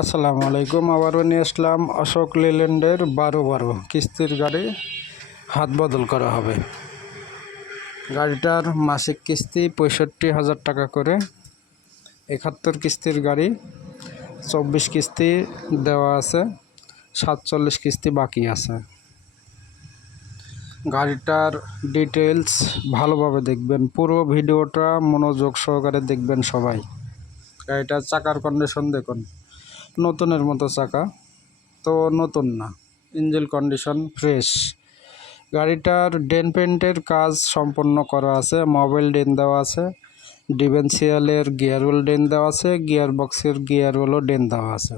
আসসালামু আলাইকুম, আবারও নিয়ে আসলাম অশোক লেল্যান্ডের বারো বারো। কিস্তির গাড়ি হাত বদল করা হবে। গাড়িটার মাসিক কিস্তি পঁয়ষট্টি হাজার টাকা করে। একাত্তর কিস্তির গাড়ি, চব্বিশ কিস্তি দেওয়া আছে, সাতচল্লিশ কিস্তি বাকি আছে। গাড়িটার ডিটেলস ভালোভাবে দেখবেন, পুরো ভিডিওটা মনোযোগ সহকারে দেখবেন সবাই। গাড়িটার চাকার কন্ডিশন দেখুন। নতুনের মতো চাকা, তো নতুন না। Engine condition fresh. গাড়িটার ডেন পেন্টের কাজ সম্পন্ন করা আছে, মোবাইল ডেন দেওয়া আছে ডিভেন্সিয়ালের গিয়ার ওয়েল ডেন দেওয়া আছে গিয়ার বক্সের গিয়ার ওয়েলও ডেন দেওয়া আছে।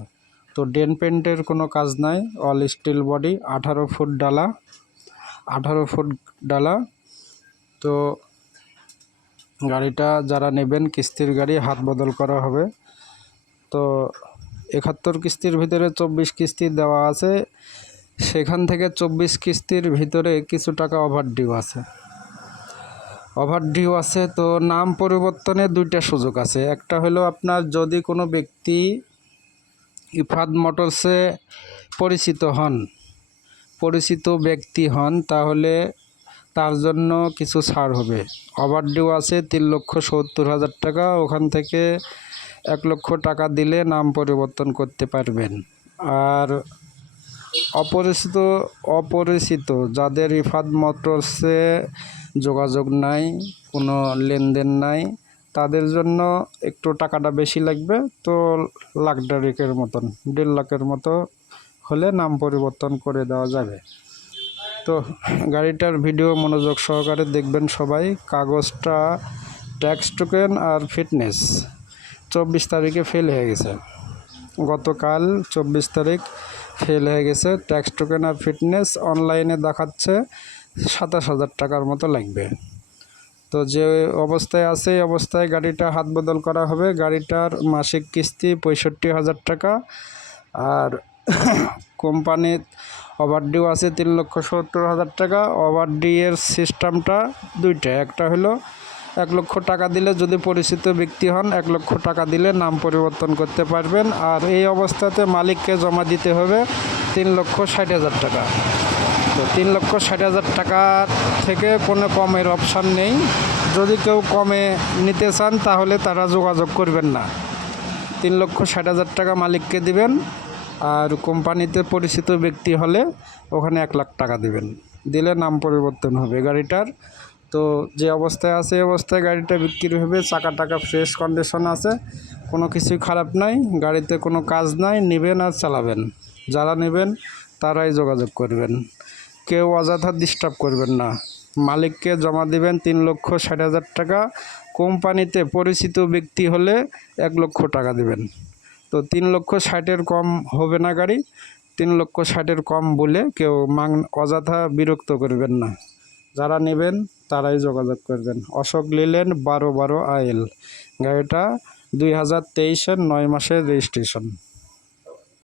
তো ডেন পেন্টের কোনো কাজ নাই, অল স্টিল বডি, আঠারো ফুট ডালা, আঠারো ফুট ডালা। তো গাড়িটা যারা নেবেন, কিস্তির গাড়ি, হাত বদল করা হবে। তো একাত্তর কিস্তির ভিতরে চব্বিশ কিস্তি দেওয়া আছে। সেখান থেকে চব্বিশ কিস্তির ভিতরে কিছু টাকা ওভার ডিউ আছে। ওভার ডিউ আছে তো নাম পরিবর্তনের দুইটা সুযোগ আছে। একটা হলো আপনার যদি কোনো ব্যক্তি ইফাদ মোটরসে পরিচিত হন, পরিচিত ব্যক্তি হন, তাহলে তার জন্য কিছু ছাড় হবে। ওভার ডিউ আছে তিন লক্ষ সত্তর হাজার টাকা। ওখান থেকে এক লক্ষ টাকা দিলে নাম পরিবর্তন করতে পারবেন। আর অপরিচিত অপরিচিত যাদের ইফাদ মোটরসে যোগাযোগ নাই, কোনো লেনদেন নাই, তাদের জন্য একটু টাকাটা বেশি লাগবে। তো লাখ ডারেকের মতন, দেড় লাখের মতো হলে নাম পরিবর্তন করে দেওয়া যাবে। তো গাড়িটার ভিডিও মনোযোগ সহকারে দেখবেন সবাই। কাগজটা, ট্যাক্স টোকেন আর ফিটনেস। চব্বিশ তারিখে ফেল হয়ে গেছে। গতকাল চব্বিশ তারিখ ফেল হয়ে গেছে। ট্যাক্স টোকেন আর ফিটনেস অনলাইনে দেখাচ্ছে সাতাশ হাজার টাকার মতো লাগবে। তো যে অবস্থায় আছে, এই অবস্থায় গাড়িটা হাত বদল করা হবে। গাড়িটার মাসিক কিস্তি পঁয়ষট্টি হাজার টাকা। আর কোম্পানির ওভারডিউ আছে তিন লক্ষ সত্তর হাজার টাকা। ওভার ওভারডিউয়ের সিস্টেমটা দুইটা। একটা হলো এক লক্ষ টাকা দিলে যদি পরিচিত ব্যক্তি হন, এক লক্ষ টাকা দিলে নাম পরিবর্তন করতে পারবেন। আর এই অবস্থাতে মালিককে জমা দিতে হবে তিন লক্ষ ষাট হাজার টাকা। তো তিন লক্ষ ষাট হাজার টাকা থেকে কোনো কমের অপশান নেই। যদি কেউ কমে নিতে চান, তাহলে তারা যোগাযোগ করবেন না। তিন লক্ষ ষাট হাজার টাকা মালিককে দিবেন আর কোম্পানিতে পরিচিত ব্যক্তি হলে ওখানে এক লাখ টাকা দিবেন। দিলে নাম পরিবর্তন হবে গাড়িটার। তো যে অবস্থায় আছে, এই অবস্থায় গাড়িটা বিক্রি হবে। চাকা টাকা ফ্রেশ কন্ডিশন আছে। কোনো কিছুই খারাপ নাই। গাড়িতে কোনো কাজ নাই। নেবেন আর চালাবেন। যারা নেবেন, তারাই যোগাযোগ করবেন। কেউ অযথা ডিস্টার্ব করবেন না। মালিককে জমা দিবেন তিন লক্ষ ষাট হাজার টাকা। কোম্পানিতে পরিচিত ব্যক্তি হলে এক লক্ষ টাকা দিবেন। তো তিন লক্ষ ষাটের কম হবে না গাড়ি। তিন লক্ষ ষাটের কম বলে কেউ মাং, অযথা বিরক্ত করবেন না। যারা নেবেন, তারাই যোগাযোগ করবেন। অশোক লিলেন, বারো বারো আইল গাড়িটা দুই হাজার তেইশের নয় মাসের রেজিস্ট্রেশন।